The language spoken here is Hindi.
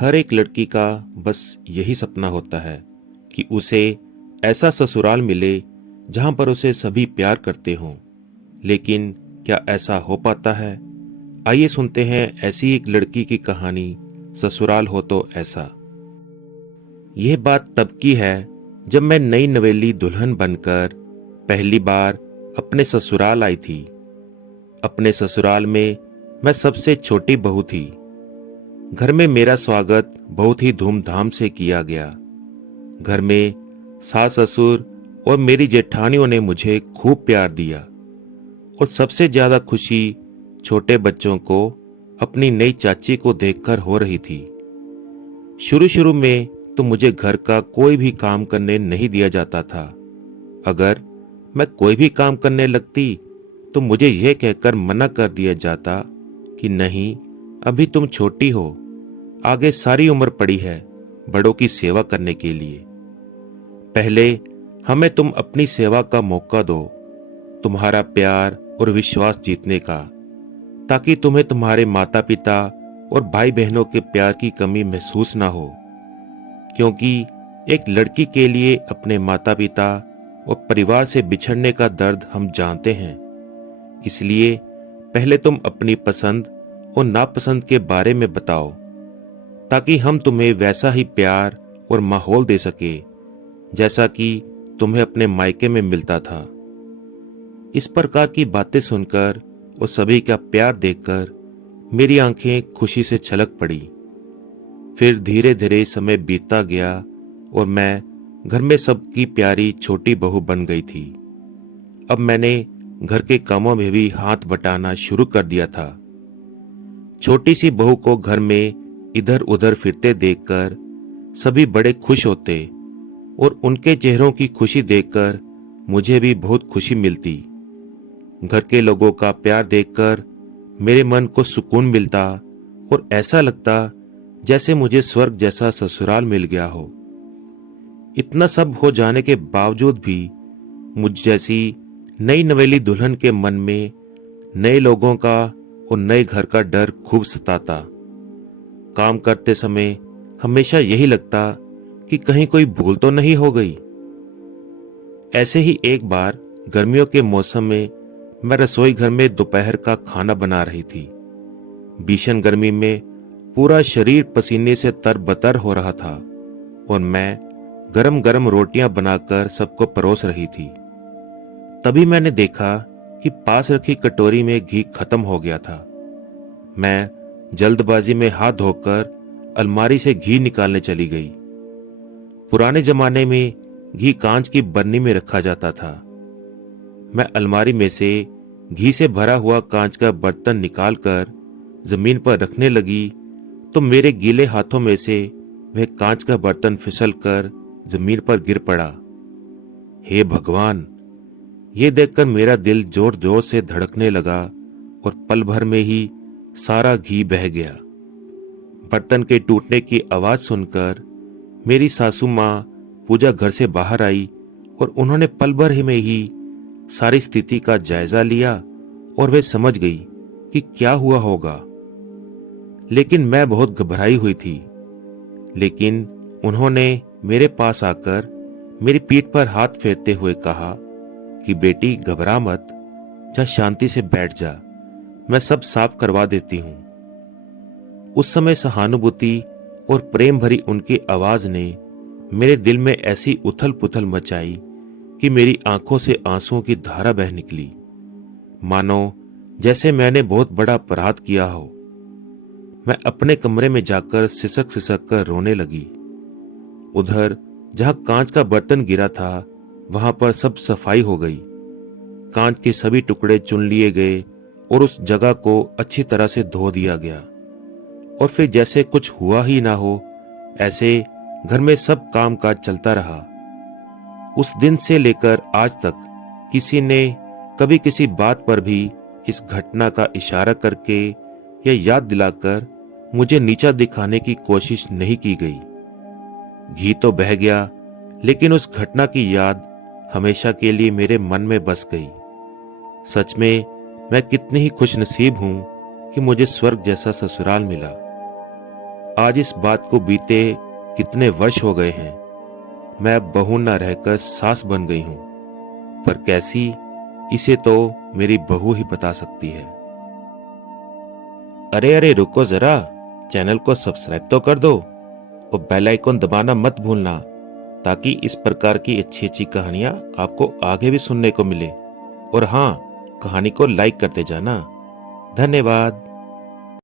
हर एक लड़की का बस यही सपना होता है कि उसे ऐसा ससुराल मिले जहां पर उसे सभी प्यार करते हों। लेकिन क्या ऐसा हो पाता है? आइए सुनते हैं ऐसी एक लड़की की कहानी, ससुराल हो तो ऐसा। यह बात तब की है जब मैं नई नवेली दुल्हन बनकर पहली बार अपने ससुराल आई थी। अपने ससुराल में मैं सबसे छोटी बहू थी। घर में मेरा स्वागत बहुत ही धूमधाम से किया गया। घर में सास ससुर और मेरी जेठानियों ने मुझे खूब प्यार दिया और सबसे ज्यादा खुशी छोटे बच्चों को अपनी नई चाची को देखकर हो रही थी। शुरू शुरू में तो मुझे घर का कोई भी काम करने नहीं दिया जाता था। अगर मैं कोई भी काम करने लगती तो मुझे यह कहकर मना कर दिया जाता कि नहीं, अभी तुम छोटी हो, आगे सारी उम्र पड़ी है बड़ों की सेवा करने के लिए। पहले हमें तुम अपनी सेवा का मौका दो, तुम्हारा प्यार और विश्वास जीतने का, ताकि तुम्हें तुम्हारे माता पिता और भाई बहनों के प्यार की कमी महसूस ना हो। क्योंकि एक लड़की के लिए अपने माता पिता और परिवार से बिछड़ने का दर्द हम जानते हैं। इसलिए पहले तुम अपनी पसंद और नापसंद के बारे में बताओ, ताकि हम तुम्हें वैसा ही प्यार और माहौल दे सके जैसा कि तुम्हें अपने मायके में मिलता था। इस प्रकार की बातें सुनकर और सभी का प्यार देखकर मेरी आंखें खुशी से छलक पड़ी। फिर धीरे धीरे समय बीतता गया और मैं घर में सबकी प्यारी छोटी बहू बन गई थी। अब मैंने घर के कामों में भी हाथ बटाना शुरू कर दिया था। छोटी सी बहू को घर में इधर उधर फिरते देखकर सभी बड़े खुश होते और उनके चेहरों की खुशी देखकर मुझे भी बहुत खुशी मिलती। घर के लोगों का प्यार देखकर मेरे मन को सुकून मिलता और ऐसा लगता जैसे मुझे स्वर्ग जैसा ससुराल मिल गया हो। इतना सब हो जाने के बावजूद भी मुझ जैसी नई नवेली दुल्हन के मन में नए लोगों का और नए घर का डर खूब सताता। काम करते समय हमेशा यही लगता कि कहीं कोई भूल तो नहीं हो गई। ऐसे ही एक बार गर्मियों के मौसम में मैं रसोई घर में दोपहर का खाना बना रही थी। भीषण गर्मी में पूरा शरीर पसीने से तरबतर हो रहा था और मैं गरम गरम रोटियां बनाकर सबको परोस रही थी। तभी मैंने देखा कि पास रखी कटोरी में घी खत्म हो गया था। मैं जल्दबाजी में हाथ धोकर अलमारी से घी निकालने चली गई। पुराने जमाने में घी कांच की बरनी में रखा जाता था। मैं अलमारी में से घी से भरा हुआ कांच का बर्तन निकालकर जमीन पर रखने लगी तो मेरे गीले हाथों में से वह कांच का बर्तन फिसलकर जमीन पर गिर पड़ा। हे भगवान! ये देखकर मेरा दिल जोर जोर से धड़कने लगा और पल भर में ही सारा घी बह गया। बर्तन के टूटने की आवाज सुनकर मेरी सासू माँ पूजा घर से बाहर आई और उन्होंने पल भर में ही सारी स्थिति का जायजा लिया और वे समझ गई कि क्या हुआ होगा। लेकिन मैं बहुत घबराई हुई थी। लेकिन उन्होंने मेरे पास आकर मेरी पीठ पर हाथ फेरते हुए कहा कि बेटी घबरा मत, जा शांति से बैठ जा, मैं सब साफ करवा देती हूं। उस समय सहानुभूति और प्रेम भरी उनकी आवाज ने मेरे दिल में ऐसी उथल पुथल मचाई कि मेरी आंखों से आंसुओं की धारा बह निकली, मानो जैसे मैंने बहुत बड़ा अपराध किया हो। मैं अपने कमरे में जाकर सिसक सिसक कर रोने लगी। उधर जहां कांच का बर्तन गिरा था वहां पर सब सफाई हो गई। कांच के सभी टुकड़े चुन लिए गए और उस जगह को अच्छी तरह से धो दिया गया और फिर जैसे कुछ हुआ ही ना हो ऐसे घर में सब काम काज चलता रहा। उस दिन से लेकर आज तक किसी ने कभी किसी बात पर भी इस घटना का इशारा करके या याद दिलाकर मुझे नीचा दिखाने की कोशिश नहीं की गई। घी तो बह गया, लेकिन उस घटना की याद हमेशा के लिए मेरे मन में बस गई। सच में मैं कितनी ही खुशनसीब हूं कि मुझे स्वर्ग जैसा ससुराल मिला। आज इस बात को बीते कितने वर्ष हो गए हैं। मैं अब बहू न रहकर सास बन गई हूं, पर कैसी, इसे तो मेरी बहू ही बता सकती है। अरे अरे रुको जरा, चैनल को सब्सक्राइब तो कर दो और बेल आइकन दबाना मत भूलना, ताकि इस प्रकार की अच्छी अच्छी कहानियां आपको आगे भी सुनने को मिले। और हाँ, कहानी को लाइक करते जाना। धन्यवाद।